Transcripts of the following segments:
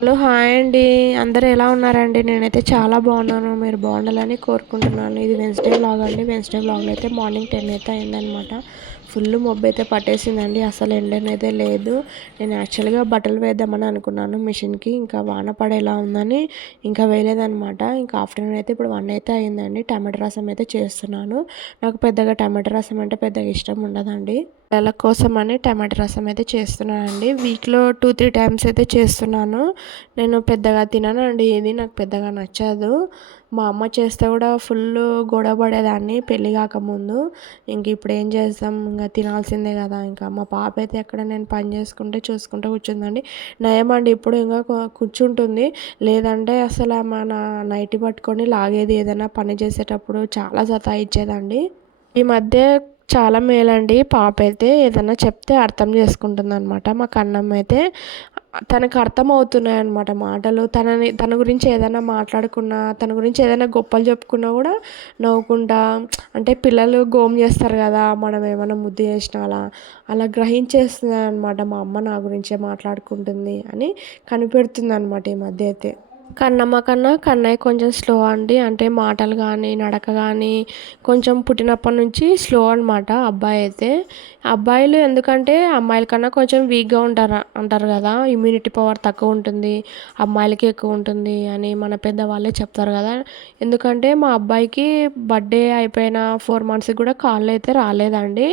Hello hi అండి. అందరూ ఎలా ఉన్నారండి? నేనైతే చాలా బాగున్నాను. మీరు బాగుండాలని కోరుకుంటున్నాను. ఇది వెన్స్డే బ్లాగ్ అండి. వెన్స్డే బ్లాగ్లో అయితే మార్నింగ్ టెన్ అయితే అయిందనమాట ఫుల్ మొబ్బు అయితే పట్టేసిందండి. అసలు ఎండనైతే లేదు. నేను యాక్చువల్గా బట్టలు వేద్దామని అనుకున్నాను. మిషన్కి ఇంకా వాన పడేలా ఉందని ఇంకా వేయలేదనమాట ఇంకా ఆఫ్టర్నూన్ అయితే ఇప్పుడు వన్ అయితే అయిందండి. టమాటా రసం అయితే చేస్తున్నాను. నాకు పెద్దగా టమాటా రసం అంటే పెద్దగా ఇష్టం ఉండదండి. పిల్లల కోసం అని టమాటా రసం అయితే చేస్తున్నానండి. వీక్లో టూ త్రీ టైమ్స్ అయితే చేస్తున్నాను. నేను పెద్దగా తినను అండి ఇది నాకు పెద్దగా నచ్చదు. మా అమ్మ చేస్తే కూడా ఫుల్ గొడవ పడేదాన్ని పెళ్ళి కాకముందు. ఇంక ఇప్పుడు ఏం చేస్తాం? ఇంకా తినాల్సిందే కదా. ఇంకా మా పాప అయితే ఎక్కడ నేను పని చేసుకుంటే చూసుకుంటూ కూర్చుందండి. నయమండి ఇప్పుడు ఇంకా కూర్చుంటుంది. లేదంటే అసలు మన నైటి పట్టుకొని లాగేది ఏదైనా పని చేసేటప్పుడు చాలా సతాయిచ్చేదండి ఈ మధ్య చాలా మేలండి. పాప అయితే ఏదైనా చెప్తే అర్థం చేసుకుంటుంది అనమాట మా కన్నమ్మ అయితే తనకు అర్థమవుతున్నాయి అనమాట మాటలు. తనని తన గురించి ఏదైనా మాట్లాడుకున్నా తన గురించి ఏదైనా గొప్పలు చెప్పుకున్నా కూడా నవ్వుకుంటా అంటే పిల్లలు గోమ్ చేస్తారు కదా మనం ఏమైనా ముద్దు చేసినా అలా అలా గ్రహించేస్తుంది అనమాట మా అమ్మ నా గురించే మాట్లాడుకుంటుంది అని కనిపెడుతుంది అనమాట ఈ మధ్య అయితే. కన్నమ్మ కన్నా కన్నయ్య కొంచెం స్లో అండి. అంటే మాటలు కానీ నడక కానీ కొంచెం పుట్టినప్పటి నుంచి స్లో అనమాట అబ్బాయి అయితే. అబ్బాయిలు ఎందుకంటే అమ్మాయిల కన్నా కొంచెం వీక్గా ఉంటారు అంటారు కదా. ఇమ్యూనిటీ పవర్ తక్కువ ఉంటుంది అమ్మాయిలకి ఎక్కువ ఉంటుంది అని మన పెద్దవాళ్ళే చెప్తారు కదా. ఎందుకంటే మా అబ్బాయికి బర్త్డే అయిపోయిన ఫోర్ మంత్స్కి కూడా కాళ్ళు అయితే రాలేదండి.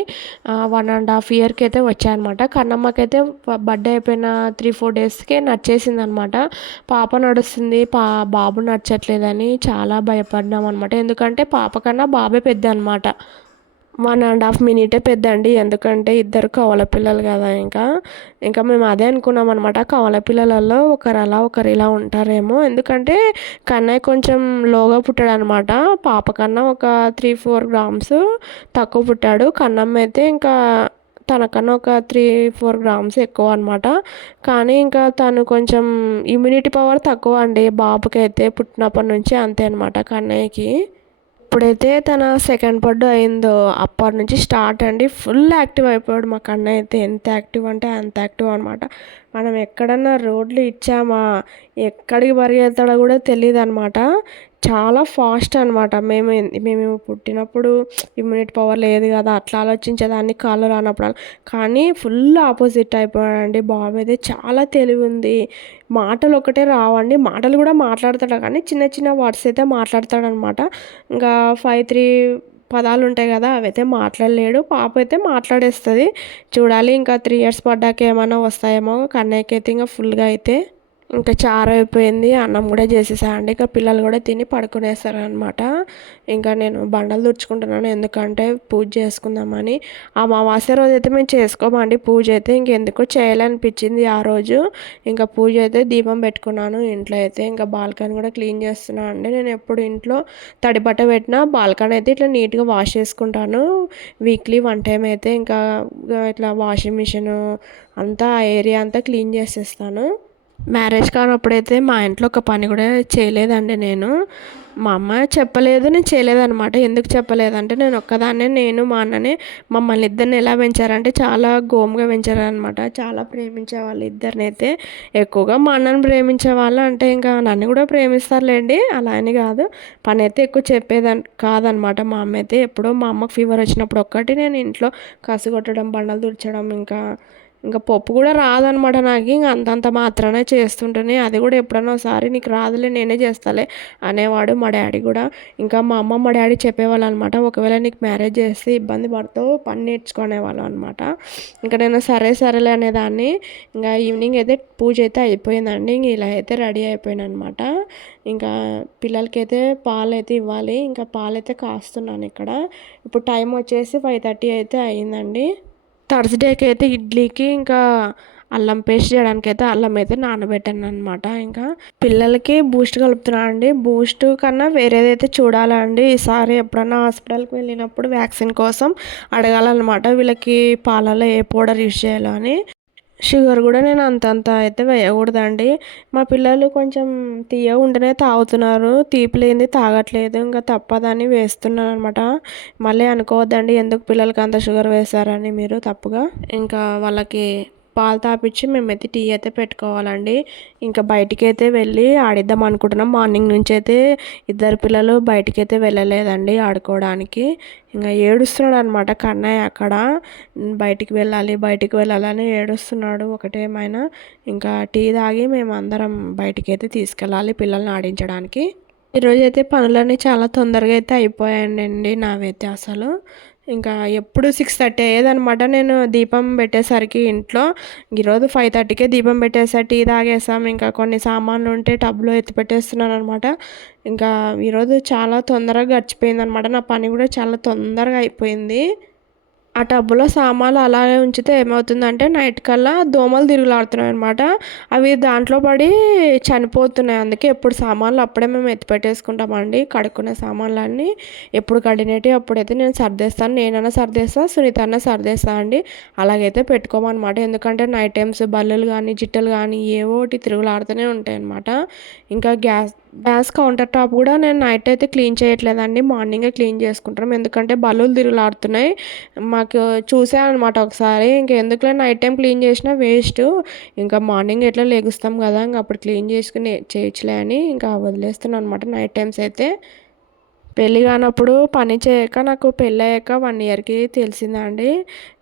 వన్ అండ్ హాఫ్ ఇయర్కి అయితే వచ్చాయన్నమాట. కన్నమ్మకైతే బర్త్డే అయిపోయిన త్రీ ఫోర్ డేస్కే నచ్చేసింది అనమాట పాప నడుస్తుంది వచ్చింది పా బాబు నచ్చట్లేదని చాలా భయపడ్డాం అనమాట ఎందుకంటే పాప కన్నా బాబే పెద్ద అనమాట వన్ అండ్ హాఫ్ మినిటే పెద్ద అండి ఎందుకంటే ఇద్దరు కవల పిల్లలు కదా ఇంకా. ఇంకా మేము అదే అనుకున్నాం అనమాట కవల పిల్లలలో ఒకరు అలా ఒకరు ఇలా ఉంటారేమో. ఎందుకంటే కన్నయ్య కొంచెం లోగా పుట్టాడు అనమాట పాప కన్నా ఒక త్రీ ఫోర్ గ్రామ్స్ తక్కువ పుట్టాడు. కన్నమ్మ అయితే ఇంకా తనకన్నా ఒక త్రీ ఫోర్ గ్రామ్స్ ఎక్కువ అనమాట కానీ ఇంకా తను కొంచెం ఇమ్యూనిటీ పవర్ తక్కువ అండి బాబుకి అయితే పుట్టినప్పటి నుంచి అంతే అనమాట కన్నయ్యకి. ఎప్పుడైతే తన సెకండ్ బర్త్డే అయిందో అప్పటి నుంచి స్టార్ట్ అండి. ఫుల్ యాక్టివ్ అయిపోయాడు మా కన్నయ్య అయితే. ఎంత యాక్టివ్ అంటే అంత యాక్టివ్ అనమాట మనం ఎక్కడన్నా రోడ్లు ఇచ్చామా ఎక్కడికి పరిగెత్తాడో కూడా తెలియదు అనమాట చాలా ఫాస్ట్ అనమాట మేము మేము పుట్టినప్పుడు ఇమ్యూనిటీ పవర్ లేదు కదా అట్లా ఆలోచించేదాన్ని కాళ్ళు రానప్పుడు. కానీ ఫుల్ ఆపోజిట్ అయిపోయాడండి బాబు అయితే చాలా తెలివి ఉంది. మాటలు ఒకటే రావండి. మాటలు కూడా మాట్లాడతాడు కానీ చిన్న చిన్న వర్డ్స్ అయితే మాట్లాడతాడనమాట ఇంకా ఫైవ్ త్రీ పదాలు ఉంటాయి కదా అవైతే మాట్లాడలేడు. పాప అయితే మాట్లాడేస్తుంది. చూడాలి ఇంకా త్రీ ఇయర్స్ పడ్డాక ఏమైనా వస్తాయేమో. కన్నయ్యకి అయితే ఇంకా ఫుల్గా అయితే ఇంకా చారు అయిపోయింది అన్నం కూడా చేసేసాయండి ఇంకా పిల్లలు కూడా తిని పడుకునేస్తారనమాట ఇంకా నేను బండలు తుడుచుకుంటున్నాను. ఎందుకంటే పూజ చేసుకుందామని. అమావాస్య రోజు అయితే మేము చేసుకోమండి పూజ అయితే. ఇంకెందుకో చేయాలనిపించింది ఆ రోజు. ఇంకా పూజ అయితే దీపం పెట్టుకున్నాను ఇంట్లో అయితే. ఇంకా బాల్కనీ కూడా క్లీన్ చేస్తున్నాను అండి. నేను ఎప్పుడు ఇంట్లో తడి బట్ట పెట్టినా బాల్కనీ అయితే ఇట్లా నీట్గా వాష్ చేసుకుంటాను. వీక్లీ వన్ టైం అయితే. ఇంకా ఇట్లా వాషింగ్ మిషన్ అంతా ఏరియా అంతా క్లీన్ చేసేస్తాను. మ్యారేజ్ కానప్పుడైతే మా ఇంట్లో ఒక పని కూడా చేయలేదండి నేను. మా అమ్మ చెప్పలేదు నేను చేయలేదనమాట ఎందుకు చెప్పలేదంటే నేను ఒక్కదాన్నే నేను మా అన్ననే మమ్మల్ని ఇద్దరిని ఎలా పెంచారంటే చాలా గోముగా పెంచారనమాట చాలా ప్రేమించే వాళ్ళు ఇద్దరిని అయితే ఎక్కువగా మా అన్నని ప్రేమించే వాళ్ళు అంటే ఇంకా నన్ను కూడా ప్రేమిస్తారులేండి. అలా అని కాదు. పని అయితే ఎక్కువ చెప్పేదని కాదనమాట మా అమ్మ అయితే ఎప్పుడో మా అమ్మకు ఫీవర్ వచ్చినప్పుడు ఒక్కటి నేను ఇంట్లో కసుగొట్టడం బండలు తుడచడం ఇంకా ఇంకా పప్పు కూడా రాదనమాట నాకు. ఇంక అంతంత మాత్రమే చేస్తుంటేనే అది కూడా ఎప్పుడన్నా ఒకసారి నీకు రాదులే నేనే చేస్తాలే అనేవాడు మా డాడీ కూడా. ఇంకా మా అమ్మ మా డాడీ చెప్పేవాళ్ళు అనమాట ఒకవేళ నీకు మ్యారేజ్ చేస్తే ఇబ్బంది పడుతూ పని నేర్చుకునేవాళ్ళు అనమాట. ఇంకా నేను సరే సరేలే అనేదాన్ని. ఇంకా ఈవినింగ్ అయితే పూజ అయితే అయిపోయిందండి. ఇంక ఇలా అయితే రెడీ అయిపోయాను అనమాట. ఇంకా పిల్లలకి అయితే పాలు అయితే ఇవ్వాలి. ఇంకా పాలు అయితే కాస్తున్నాను ఇక్కడ. ఇప్పుడు టైం వచ్చేసి ఫైవ్ థర్టీ అయితే అయ్యిందండి థర్స్డేకి అయితే ఇడ్లీకి ఇంకా అల్లం పేస్ట్ చేయడానికి అయితే అల్లం అయితే నానబెట్టాను అనమాట ఇంకా పిల్లలకి బూస్ట్ కలుపుతున్నాను అండి. బూస్ట్ కన్నా వేరేదైతే చూడాలండి. ఈసారి ఎప్పుడన్నా హాస్పిటల్కి వెళ్ళినప్పుడు వ్యాక్సిన్ కోసం అడగాలన్నమాట. వీళ్ళకి పాలలో ఏ పౌడర్ యూజ్ చేయాలో అని. షుగర్ కూడా నేను అంతంత అయితే వేయకూడదండి. మా పిల్లలు కొంచెం తీయ ఉంటేనే తాగుతున్నారు. తీపి లేనిది తాగట్లేదు. ఇంకా తప్పదని వేస్తున్నాను అనమాట మళ్ళీ అనుకోవద్దండి. ఎందుకు పిల్లలకి అంత షుగర్ వేశారని మీరు తప్పుగా. ఇంకా వాళ్ళకి పాలు తాపించి మేమైతే టీ అయితే పెట్టుకోవాలండి. ఇంకా బయటికి అయితే వెళ్ళి ఆడిద్దాం అనుకుంటున్నాం. మార్నింగ్ నుంచి అయితే ఇద్దరు పిల్లలు బయటికి అయితే వెళ్ళలేదండి ఆడుకోవడానికి. ఇంకా ఏడుస్తున్నాడు అనమాట కన్నయ్య అక్కడ. బయటికి వెళ్ళాలి బయటికి వెళ్ళాలని ఏడుస్తున్నాడు ఒకటేమైనా ఇంకా టీ తాగి మేము అందరం బయటికి అయితే తీసుకెళ్ళాలి పిల్లల్ని ఆడించడానికి. ఈరోజు అయితే పనులన్నీ చాలా తొందరగా అయితే అయిపోయాయండి నావైతే అసలు ఇంకా ఎప్పుడు సిక్స్ థర్టీ అయ్యేదనమాట నేను దీపం పెట్టేసరికి ఇంట్లో. ఈరోజు ఫైవ్ థర్టీకే దీపం పెట్టేసా టీ తాగేసాం. ఇంకా కొన్ని సామాన్లు ఉంటే టబ్లో ఎత్తి పెట్టేస్తున్నాను అనమాట ఇంకా ఈరోజు చాలా తొందరగా గడిచిపోయింది అనమాట నా పని కూడా చాలా తొందరగా అయిపోయింది. ఆ టబ్బులో సామాన్లు అలాగే ఉంచితే ఏమవుతుందంటే నైట్ కల్లా దోమలు తిరుగులాడుతున్నాయి అనమాట అవి దాంట్లో పడి చనిపోతున్నాయి. అందుకే ఎప్పుడు సామాన్లు అప్పుడే మేము ఎత్తి పెట్టేసుకుంటామండి. కడుక్కునే సామాన్లు అన్నీ ఎప్పుడు కడినేటి అప్పుడైతే నేను సర్దేస్తాను. నేనైనా సర్దేస్తా సునీత అన్న సర్దేస్తా అండి. అలాగైతే పెట్టుకోమన్నమాట. ఎందుకంటే నైట్ టైమ్స్ బల్లులు కానీ జిట్టలు కానీ ఏవో ఒకటి తిరుగులాడుతూనే ఉంటాయి అనమాట ఇంకా గ్యాస్ గ్యాస్ కౌంటర్ టాప్ కూడా నేను నైట్ అయితే క్లీన్ చేయట్లేదండి. మార్నింగే క్లీన్ చేసుకుంటాం. ఎందుకంటే బలులు తిరుగులాడుతున్నాయి మాకు చూసాను అనమాట ఒకసారి. ఇంకెందుకులే నైట్ టైం క్లీన్ చేసినా వేస్ట్. ఇంకా మార్నింగ్ ఎట్లా లెగుస్తాం కదా ఇంకా అప్పుడు క్లీన్ చేసుకుని చేయొచ్చులే అని ఇంకా వదిలేస్తున్నాను అనమాట నైట్ టైమ్స్ అయితే. పెళ్ళి కానప్పుడు పని చేయక నాకు పెళ్ళి అయ్యాక వన్ ఇయర్కి తెలిసిందండి.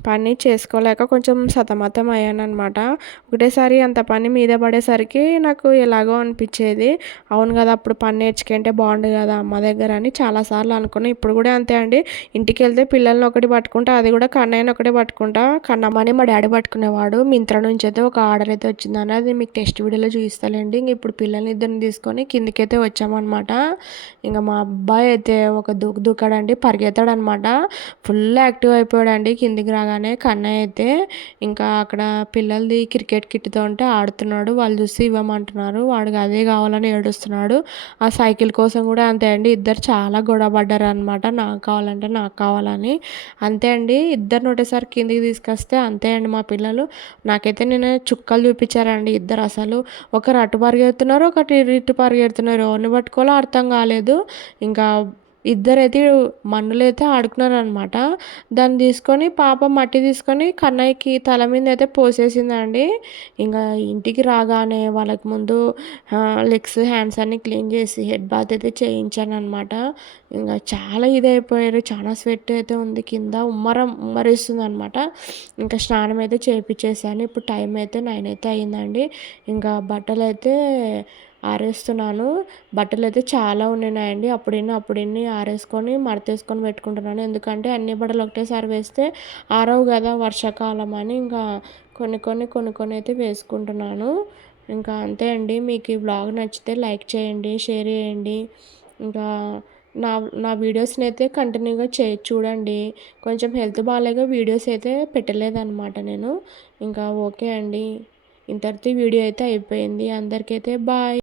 పని చేసుకోలేక కొంచెం సతమతం అయ్యానమాట ఒకటేసారి అంత పని మీద పడేసరికి నాకు ఎలాగో అనిపించేది. అవును కదా అప్పుడు పని నేర్చుకుంటే బాగుండు కదా అమ్మ దగ్గర అని చాలాసార్లు అనుకున్నాను ఇప్పుడు కూడా అంతే అండి. ఇంటికి వెళ్తే పిల్లల్ని ఒకటి పట్టుకుంటా అది కూడా కన్నయ్యని ఒకటే పట్టుకుంటా. కన్నమ్మని మా డాడీ పట్టుకునేవాడు. మింత్ర నుంచి అయితే ఒక ఆర్డర్ అయితే వచ్చిందని అది మీకు టెస్ట్ వీడియోలో చూపిస్తానండి. ఇంక ఇప్పుడు పిల్లల్ని ఇద్దరిని తీసుకొని కిందికైతే వచ్చామన్నమాట. ఇంకా మా అబ్బాయి అయితే ఒక దూకు దూకాడండి పరిగెత్తాడనమాట ఫుల్ యాక్టివ్ అయిపోయాడండి కిందికి రాగానే కన్నయ్య అయితే ఇంకా అక్కడ పిల్లలది క్రికెట్ కిట్తో ఉంటే ఆడుతున్నాడు. వాళ్ళు చూసి ఇవ్వమంటున్నారు. వాడికి అదే కావాలని ఏడుస్తున్నాడు. ఆ సైకిల్ కోసం కూడా అంతే అండి. ఇద్దరు చాలా గొడవ పడ్డారు అనమాట నాకు కావాలంటే నాకు కావాలని. అంతే అండి. ఇద్దరు ఒకటేసారి కిందికి తీసుకొస్తే అంతే అండి మా పిల్లలు. నాకైతే నేను చుక్కలు చూపించారండి ఇద్దరు అసలు. ఒకరు అటు పరిగెడుతున్నారు ఒకటి ఇటు పరిగెడుతున్నారు ఎవరిని పట్టుకోవాలో అర్థం కాలేదు. ఇంకా ఇద్దరైతే మన్నులో అయితే ఆడుకున్నారు అనమాట దాన్ని తీసుకొని పాప మట్టి తీసుకొని కన్నయ్యకి తల మీద అయితే పోసేసిందండి. ఇంకా ఇంటికి రాగానే వాళ్ళకి ముందు లెగ్స్ హ్యాండ్స్ అన్ని క్లీన్ చేసి హెడ్ బాత్ అయితే చేయించాను అనమాట ఇంకా చాలా ఇదైపోయారు. చాలా స్వెట్ అయితే ఉంది. కింద ఉమ్మరం ఉమ్మరిస్తుంది అనమాట ఇంకా స్నానం అయితే చేయించేసాను ఇప్పుడు టైం అయితే నైన్ అయితే అయిందండి. ఇంకా బట్టలు అయితే ఆరేస్తున్నాను. బట్టలు అయితే చాలా ఉన్నాయండి. అప్పుడిన్ని అప్పుడిన్ని ఆరేసుకొని మడతేసుకొని పెట్టుకుంటున్నాను. ఎందుకంటే అన్ని బట్టలు ఒకటేసారి వేస్తే ఆరవు కదా వర్షాకాలం అని ఇంకా కొన్ని కొన్ని కొన్ని కొన్ని అయితే వేసుకుంటున్నాను. ఇంకా అంతే అండి. మీకు ఈ బ్లాగ్ నచ్చితే లైక్ చేయండి షేర్ చేయండి. ఇంకా నా నా వీడియోస్ని అయితే కంటిన్యూగా చే చూడండి. కొంచెం హెల్త్ బాగాలేక వీడియోస్ అయితే పెట్టలేదన్నమాట నేను. ఇంకా ఓకే అండి. ఇంతటితో వీడియో అయితే అయిపోయింది. అందరికైతే బాయ్.